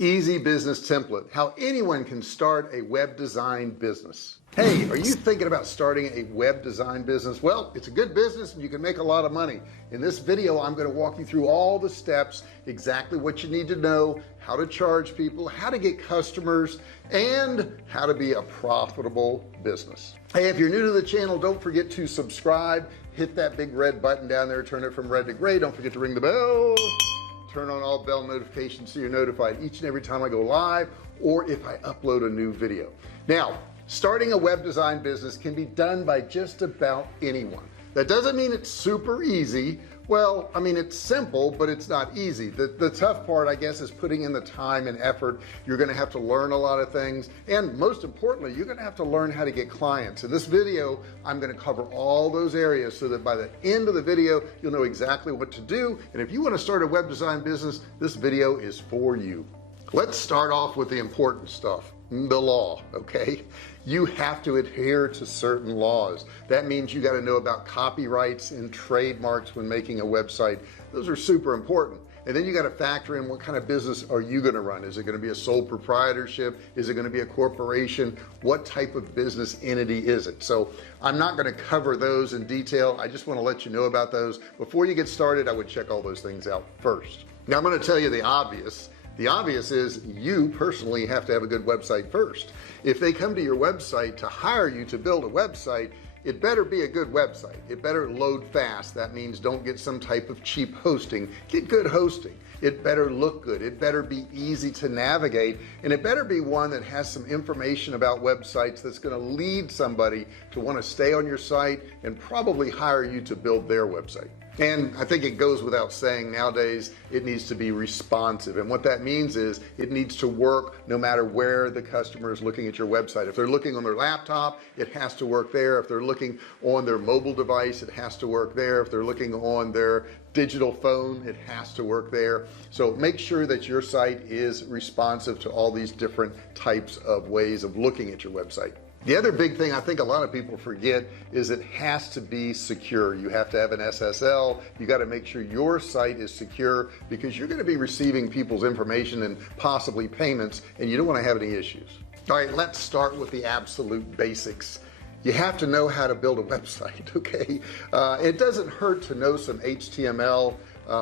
Easy business template, how anyone can start a web design business. Hey, are you thinking about starting a web design business? Well, it's a good business and you can make a lot of money. In this video, I'm going to walk you through all the steps, exactly what you need to know, how to charge people, how to get customers, and how to be a profitable business. Hey, if you're new to the channel, don't forget to subscribe, hit that big red button down there, turn it from red to gray. Don't forget to ring the bell. Turn on all bell notifications so you're notified each and every time I go live or if I upload a new video. Now, starting a web design business can be done by just about anyone. That doesn't mean it's super easy. Well, I mean, it's simple, but it's not easy. The tough part, I guess, is putting in the time and effort. You're going to have to learn a lot of things. And most importantly, you're going to have to learn how to get clients. In this video, I'm going to cover all those areas so that by the end of the video, you'll know exactly what to do. And if you want to start a web design business, this video is for you. Let's start off with the important stuff. The law. Okay, you have to adhere to certain laws. That means you got to know about copyrights and trademarks when making a website. Those are super important. And then you got to factor in what kind of business are you going to run. Is it going to be a sole proprietorship? Is it going to be a corporation? What type of business entity is it? So I'm not going to cover those in detail. I just want to let you know about those. Before you get started, I would check all those things out first. Now I'm going to tell you the obvious. The obvious is you personally have to have a good website first. If they come to your website to hire you to build a website, it better be a good website. It better load fast. That means don't get some type of cheap hosting. Get good hosting. It better look good. It better be easy to navigate, and it better be one that has some information about websites that's going to lead somebody to want to stay on your site and probably hire you to build their website. And I think it goes without saying nowadays it needs to be responsive, and what that means is it needs to work no matter where the customer is looking at your website. If they're looking on their laptop, it has to work there. If they're looking on their mobile device, it has to work there. If they're looking on their digital phone, it has to work there. So make sure that your site is responsive to all these different types of ways of looking at your website. The other big thing I think a lot of people forget is it has to be secure. You have to have an SSL. You got to make sure your site is secure because you're going to be receiving people's information and possibly payments, and you don't want to have any issues. All right, let's start with the absolute basics. You have to know how to build a website. Okay, it doesn't hurt to know some HTML.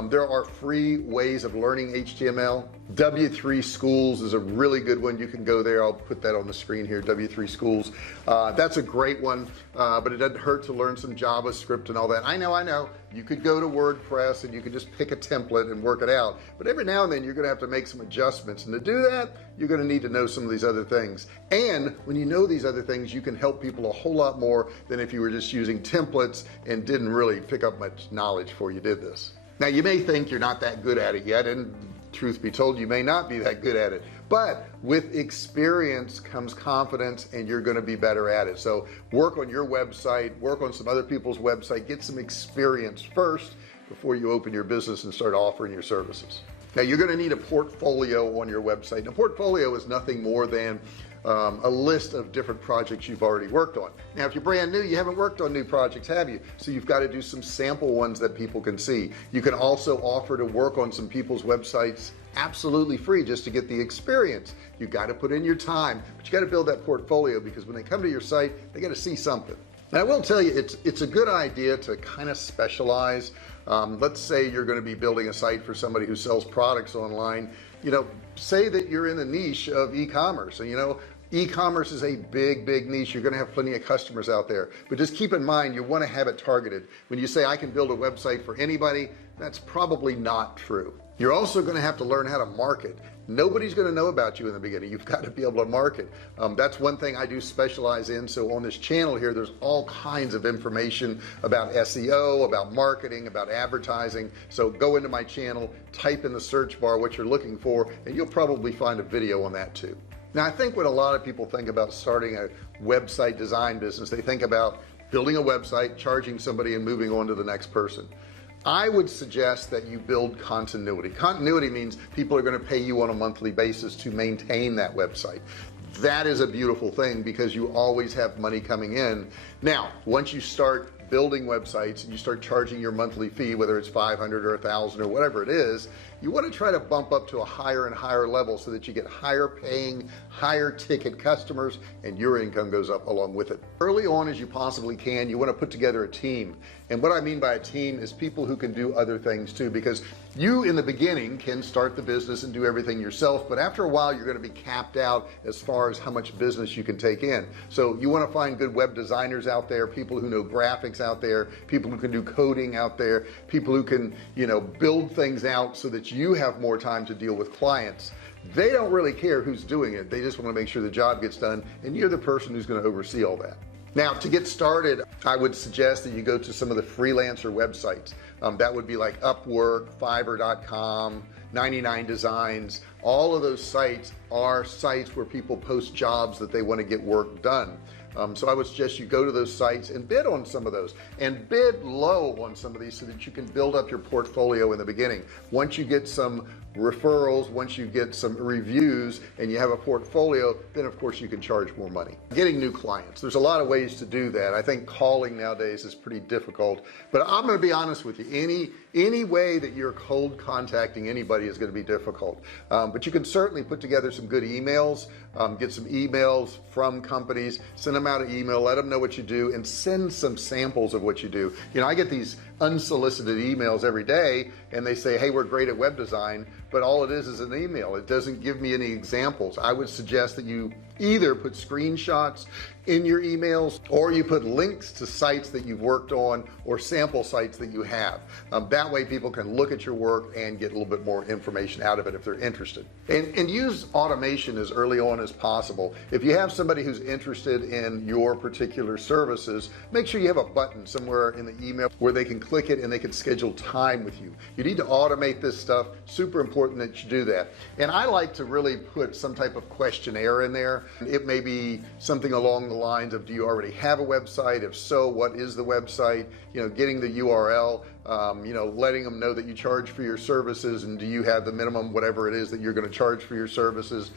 There are free ways of learning HTML. W3 Schools is a really good one. You can go there. I'll put that on the screen here. W3 Schools. That's a great one, but it doesn't hurt to learn some JavaScript and all that. I know. You could go to WordPress and you could just pick a template and work it out. But every now and then you're going to have to make some adjustments. And to do that, you're going to need to know some of these other things. And when you know these other things, you can help people a whole lot more than if you were just using templates and didn't really pick up much knowledge before you did this. Now you may think you're not that good at it yet, and truth be told, you may not be that good at it, but with experience comes confidence and you're going to be better at it. So work on your website, work on some other people's website, get some experience first before you open your business and start offering your services. Now you're going to need a portfolio on your website. Now, portfolio is nothing more than a list of different projects you've already worked on. Now if you're brand new, you haven't worked on new projects, have you? So you've got to do some sample ones that people can see. You can also offer to work on some people's websites absolutely free just to get the experience. You got to put in your time, but you got to build that portfolio because when they come to your site, they got to see something. And I will tell you, it's a good idea to kind of specialize. Let's say you're going to be building a site for somebody who sells products online. You know, say that you're in the niche of e-commerce, and you know, e-commerce is a big niche. You're going to have plenty of customers out there, but just keep in mind you want to have it targeted. When you say I can build a website for anybody, that's probably not true. You're also going to have to learn how to market. Nobody's going to know about you in the beginning. You've got to be able to market. That's one thing I do specialize in. So on this channel here, there's all kinds of information about SEO, about marketing, about advertising. So go into my channel, type in the search bar what you're looking for, and you'll probably find a video on that too. Now I think what a lot of people think about starting a website design business, they think about building a website, charging somebody, and moving on to the next person. I would suggest that you build continuity. Continuity means people are going to pay you on a monthly basis to maintain that website. That is a beautiful thing because you always have money coming in. Now, once you start like building websites and you start charging your monthly fee, whether it's 500 or 1,000 or whatever it is, you want to try to bump up to a higher and higher level so that you get higher paying, higher ticket customers, and your income goes up along with it. Early on as you possibly can, you want to put together a team. And what I mean by a team is people who can do other things too, because you in the beginning can start the business and do everything yourself, but after a while you're going to be capped out as far as how much business you can take in. So you want to find good web designers out there, people who know graphics out there, people who can do coding out there, people who can, you know, build things out so that you have more time to deal with clients. They don't really care who's doing it. They just want to make sure the job gets done, and you're the person who's going to oversee all that. Now, to get started, I would suggest that you go to some of the freelancer websites. That would be like Upwork, Fiverr.com, 99 Designs. All of those sites are sites where people post jobs that they want to get work done. So I would suggest you go to those sites and bid on some of those, and bid low on some of these so that you can build up your portfolio in the beginning. Once you get some referrals, once you get some reviews and you have a portfolio, then of course you can charge more money. Getting new clients, there's a lot of ways to do that. I think calling nowadays is pretty difficult, but I'm going to be honest with you, any way that you're cold contacting anybody is going to be difficult, but you can certainly put together some good emails, get some emails from companies, send them out an email, let them know what you do, and send some samples of what you do. You know, I get these unsolicited emails every day and they say, hey, we're great at web design, but all it is an email. It doesn't give me any examples. I would suggest that you either put screenshots in your emails, or you put links to sites that you've worked on or sample sites that you have. That way people can look at your work and get a little bit more information out of it if they're interested. And use automation as early on as possible. If you have somebody who's interested in your particular services, make sure you have a button somewhere in the email where they can click it and they can schedule time with you. You need to automate this stuff. Super important that you do that. And I like to really put some type of questionnaire in there. It may be something along the lines of, do you already have a website? If so, what is the website? You know, getting the URL, you know, letting them know that you charge for your services, and do you have the minimum whatever it is that you're going to charge for your services.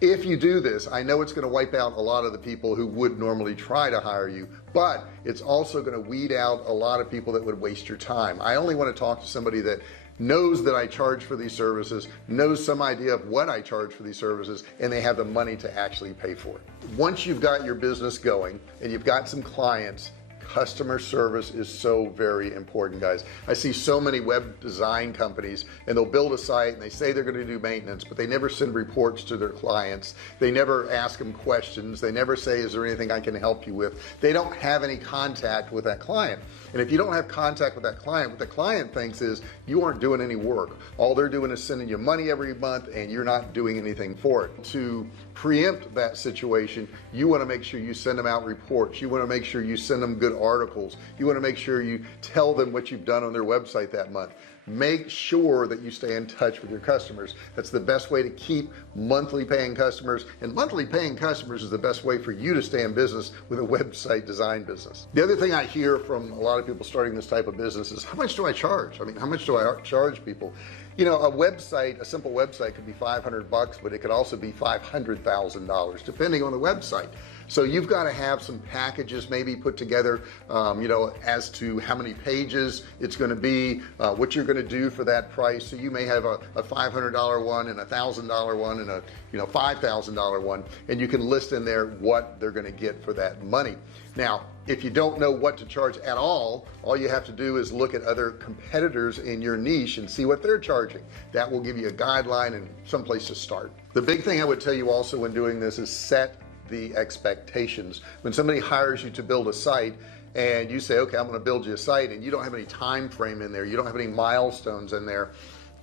If you do this, I know it's going to wipe out a lot of the people who would normally try to hire you, but it's also going to weed out a lot of people that would waste your time. I only want to talk to somebody that knows that I charge for these services, knows some idea of what I charge for these services, and they have the money to actually pay for it. Once you've got your business going and you've got some clients, customer service is so very important, guys. I see so many web design companies and they'll build a site and they say they're going to do maintenance, but they never send reports to their clients. They never ask them questions. They never say, is there anything I can help you with? They don't have any contact with that client. And if you don't have contact with that client, what the client thinks is you aren't doing any work. All they're doing is sending you money every month and you're not doing anything for it. To preempt that situation, you want to make sure you send them out reports. You want to make sure you send them good articles. You want to make sure you tell them what you've done on their website that month. Make sure that you stay in touch with your customers. That's the best way to keep monthly paying customers, and monthly paying customers is the best way for you to stay in business with a website design business. The other thing I hear from a lot of people starting this type of business is, how much do I charge? I mean, how much do I charge people? You know, a website, a simple website could be $500, but it could also be $500,000 depending on the website. So you've got to have some packages maybe put together, you know, as to how many pages it's going to be, what you're going to do for that price. So you may have a $500 one and a $1,000 one and a, you know, $5,000 one, and you can list in there what they're going to get for that money. Now, if you don't know what to charge at all you have to do is look at other competitors in your niche and see what they're charging. That will give you a guideline and some place to start. The big thing I would tell you also when doing this is set the expectations. When somebody hires you to build a site and you say, okay, I'm going to build you a site, and you don't have any time frame in there, you don't have any milestones in there,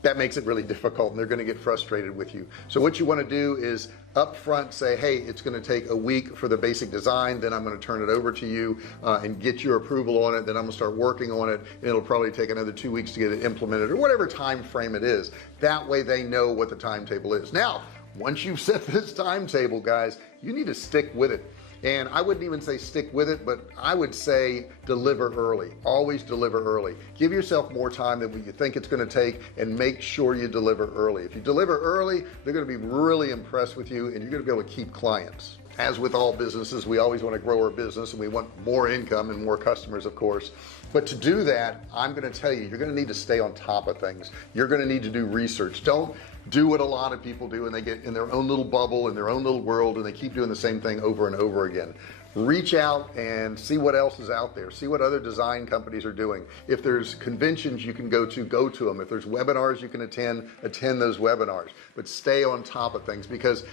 that makes it really difficult and they're going to get frustrated with you. So what you want to do is up front say, hey, it's going to take a week for the basic design, then I'm going to turn it over to you and get your approval on it, then I'm going to start working on it, and it'll probably take another 2 weeks to get it implemented, or whatever time frame it is. That way they know what the timetable is. Now, once you've set this timetable, guys, you need to stick with it. And I wouldn't even say stick with it, but I would say deliver early. Always deliver early. Give yourself more time than what you think it's going to take, and make sure you deliver early. If you deliver early, they're going to be really impressed with you, and you're going to be able to keep clients. as with all businesses, we always want to grow our business and we want more income and more customers, of course. But to do that, I'm going to tell you, you're going to need to stay on top of things. You're going to need to do research. Don't do what a lot of people do and they get in their own little bubble, in their own little world, and they keep doing the same thing over and over again. Reach out and see what else is out there. See what other design companies are doing. If there's conventions you can go to them. If there's webinars you can attend those webinars. But stay on top of things, because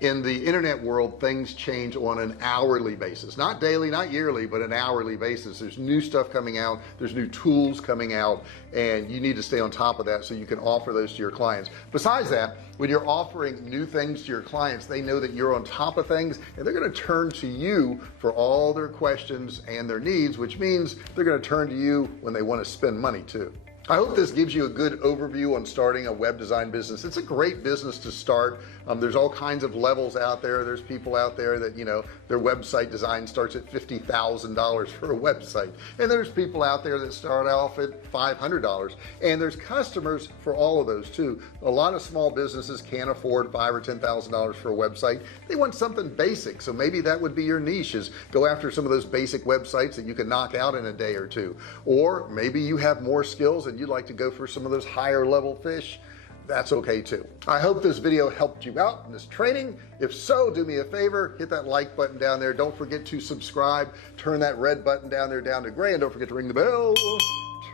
in the internet world, things change on an hourly basis, not daily, not yearly, but an hourly basis. There's new stuff coming out, there's new tools coming out, and you need to stay on top of that so you can offer those to your clients. Besides that, when you're offering new things to your clients, they know that you're on top of things, and they're going to turn to you for all their questions and their needs, which means they're going to turn to you when they want to spend money too. I hope this gives you a good overview on starting a web design business. It's a great business to start. There's all kinds of levels out there. There's people out there that, you know, their website design starts at $50,000 for a website, and there's people out there that start off at $500, and there's customers for all of those too. A lot of small businesses can't afford $5,000 or $10,000 for a website. They want something basic, so maybe that would be your niche, is go after some of those basic websites that you can knock out in a day or two. Or maybe you have more skills and you'd like to go for some of those higher level fish. That's okay too. I hope this video helped you out in this training. If so, do me a favor, hit that like button down there. Don't forget to subscribe. Turn that red button down there down to gray, and don't forget to ring the bell.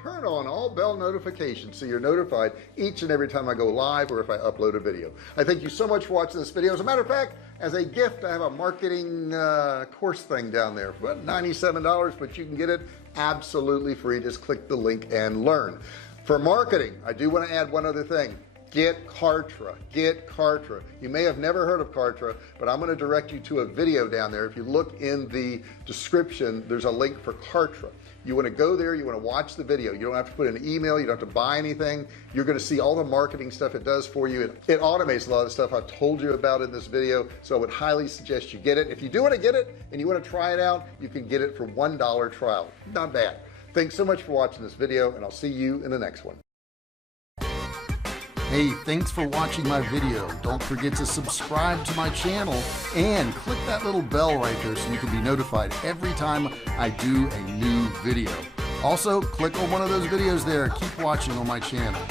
Turn on all bell notifications so you're notified each and every time I go live or if I upload a video. I thank you so much for watching this video. As a matter of fact, as a gift, I have a marketing course thing down there for about $97, but you can get it absolutely free. Just click the link and learn. For marketing, I do want to add one other thing. Get Kartra. Get Kartra. You may have never heard of Kartra, but I'm going to direct you to a video down there. If you look in the description, there's a link for Kartra. You want to go there, you want to watch the video. You don't have to put an email, you don't have to buy anything. You're going to see all the marketing stuff it does for you. It automates a lot of the stuff I've told you about in this video, so I would highly suggest you get it. If you do want to get it and you want to try it out, you can get it for $1 trial. Not bad. Thanks so much for watching this video, and I'll see you in the next one. Hey, thanks for watching my video. Don't forget to subscribe to my channel and click that little bell right there so you can be notified every time I do a new video. Also, click on one of those videos there. Keep watching on my channel.